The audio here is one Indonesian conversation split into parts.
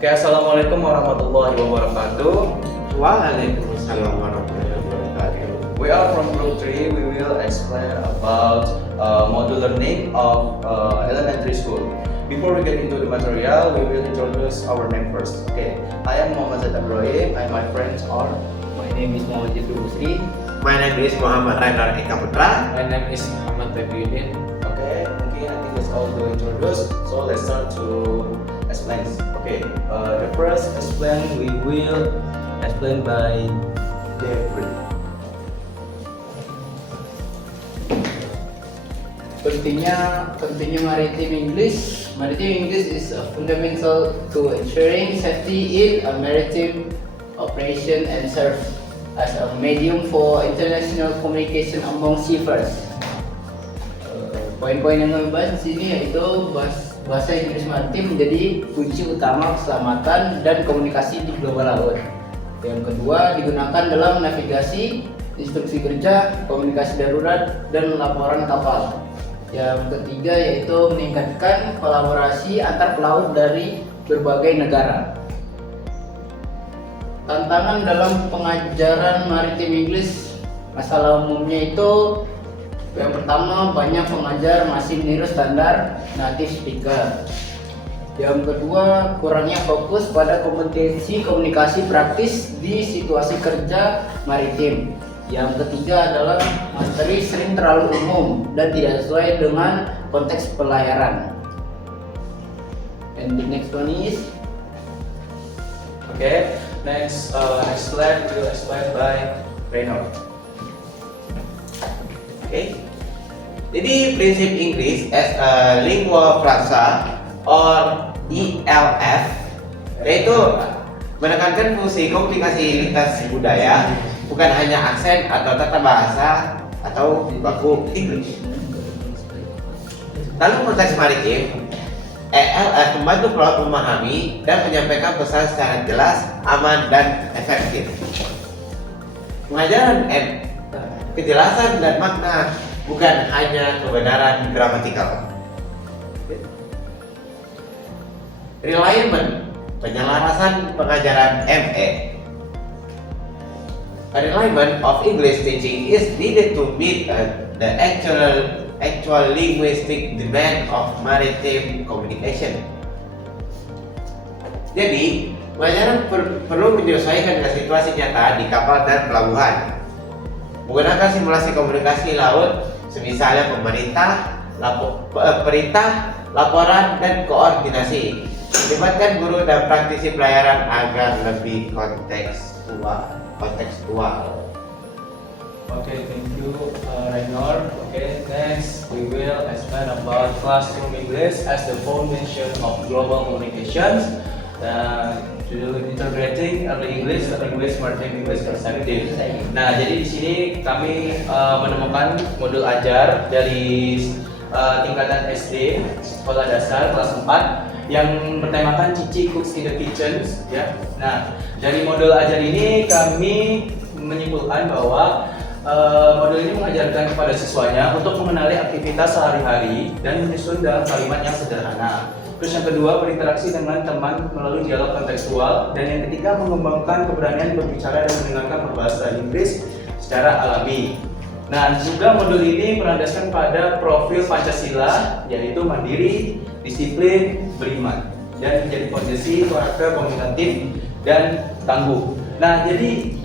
Oke, assalamualaikum warahmatullahi wabarakatuh. Waalaikumsalam warahmatullahi wabarakatuh. We are from Group 3. We will explain about module learning of elementary school. Before we get into the material, we will introduce our name first. Okay, I am Muhammad Zaid Ibrahim, and my friends are. My name is Muhammad Jibri Musri. My name is Muhammad Rainer Eka Putra. My name is Muhammad Tabiuddin. Okay, mungkin I think that's all to introduce. So let's start to explain. Okay, the first explain we will explain by Jeffrey. Pentingnya Maritime English. Maritime English is fundamental to ensuring safety in a maritime operation and serve as a medium for international communication among seafarers. Poin-poin yang kami bahas di sini yaitu bahasa Inggris maritim menjadi kunci utama keselamatan dan komunikasi di global laut. Yang kedua, digunakan dalam navigasi, instruksi kerja, komunikasi darurat, dan laporan kapal. Yang ketiga yaitu meningkatkan kolaborasi antar pelaut dari berbagai negara. Tantangan dalam pengajaran Maritime English, masalah umumnya itu yang pertama, banyak pengajar masih meniru standar native speaker. Yang kedua, kurangnya fokus pada kompetensi komunikasi praktis di situasi kerja maritim. Yang ketiga adalah materi sering terlalu umum dan tidak sesuai dengan konteks pelayaran. And the next one is Okay, next slide we will explain by Reynolds. Okay. Jadi prinsip Inggris as a lingua franca or ELF yaitu menekankan fungsi komunikasi lintas budaya, bukan hanya aksen atau tata bahasa atau baku English. Dalam konteks maritim, ELF membantu pelaut memahami dan menyampaikan pesan secara jelas, aman, dan efektif. Pengajaran kejelasan dan makna, bukan hanya kebenaran gramatikal. Realignment, penyelarasan pengajaran ME. Realignment of English teaching is needed to meet the actual linguistic demand of maritime communication. Jadi, pengajaran perlu menyesuaikan dengan situasi nyata di kapal dan pelabuhan. Menggunakan simulasi komunikasi laut, semisalnya perintah, laporan, dan koordinasi. Libatkan guru dan praktisi pelayaran agar lebih kontekstual. Okay, thank you, Reynor. Okay, next we will explain about classroom English as the foundation of global communications. Integrating early English, Maritime English perspective. Nah, jadi di sini kami menemukan modul ajar dari tingkatan SD sekolah dasar kelas 4 yang bertemakan Cici Cooks in the Kitchen, ya. Nah, dari modul ajar ini kami menyimpulkan bahwa modul ini mengajarkan kepada siswanya untuk mengenali aktivitas sehari-hari dan menyusun dalam kalimat yang sederhana. Terus yang kedua, berinteraksi dengan teman melalui dialog kontekstual, dan yang ketiga, mengembangkan keberanian berbicara dan mendengarkan berbahasa Inggris secara alami. Nah, juga modul ini berlandaskan pada profil Pancasila, yaitu mandiri, disiplin, beriman, dan menjadi fondasi karakter komunikatif dan tangguh. Nah, jadi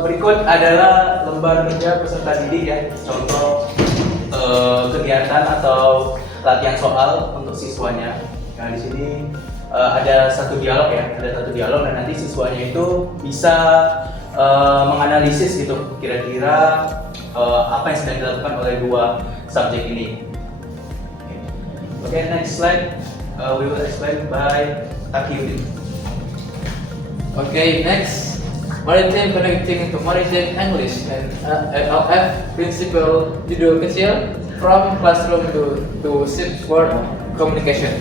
berikut adalah lembar kerja peserta didik, ya, contoh kegiatan atau latihan soal untuk siswanya. Nah, di sini ada satu dialog, ya, dan nanti siswanya itu bisa menganalisis gitu, kira-kira apa yang sedang dilakukan oleh dua subjek ini. Okay, next slide we will explain by Takiuddin. Okay, next, Maritime Connecting to Maritime English and LF Principle judul kecil From Classroom to Shipboard Communication.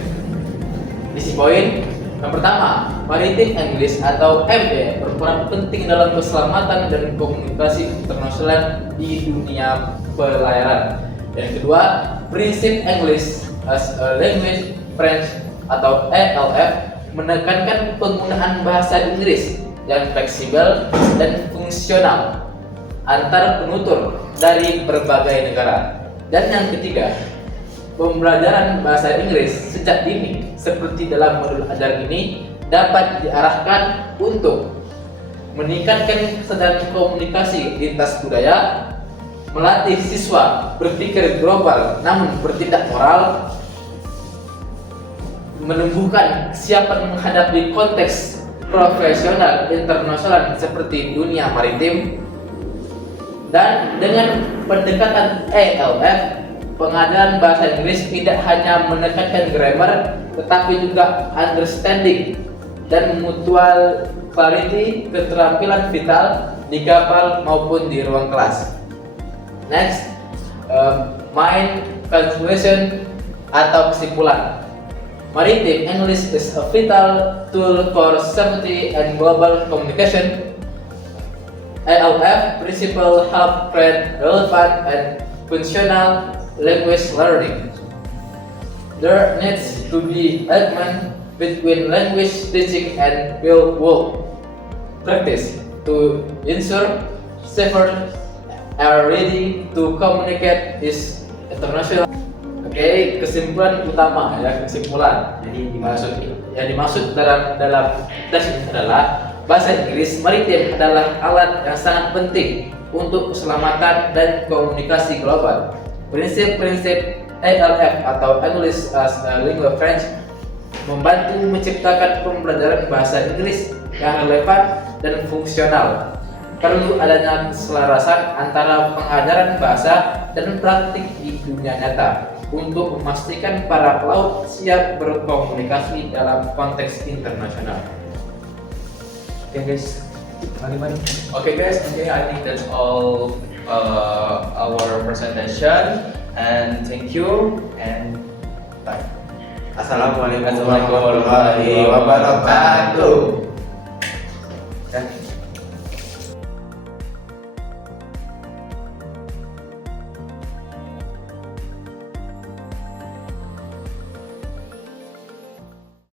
Isi poin yang pertama, Maritime English atau ME berperan penting dalam keselamatan dan komunikasi internasional di dunia pelayaran. Yang kedua, prinsip English as a Language French atau ELF menekankan penggunaan bahasa Inggris yang fleksibel dan fungsional antar penutur dari berbagai negara. Dan yang ketiga, pembelajaran bahasa Inggris sejak dini seperti dalam modul ajar ini dapat diarahkan untuk meningkatkan kesadaran komunikasi lintas budaya, melatih siswa berpikir global namun bertindak moral, menumbuhkan kesiapan menghadapi konteks profesional internasional seperti dunia maritim, dan dengan pendekatan ALF, pengajaran bahasa Inggris tidak hanya menekankan grammar, tetapi juga understanding dan mutual clarity, keterampilan vital di kapal maupun di ruang kelas. Next, main conclusion atau kesimpulan. Maritime English is a vital tool for safety and global communication. ALF principle help create relevant and functional language learning. There needs to be alignment between language teaching and real-world practice to ensure safer are ready to communicate this international. Oke, kesimpulan utama ya, kesimpulan. Jadi yang dimaksud dalam tes ini adalah bahasa Inggris maritim adalah alat yang sangat penting untuk keselamatan dan komunikasi global. Prinsip-prinsip ALF atau English as a Lingua Franca membantu menciptakan pembelajaran bahasa Inggris yang relevan dan fungsional. Perlu adanya keselarasan antara pengajaran bahasa dan praktik di dunia nyata untuk memastikan para pelaut siap berkomunikasi dalam konteks internasional. Okay guys, mari. Okay guys, I think that's all our presentation, and thank you and bye. Assalamualaikum warahmatullahi wabarakatuh.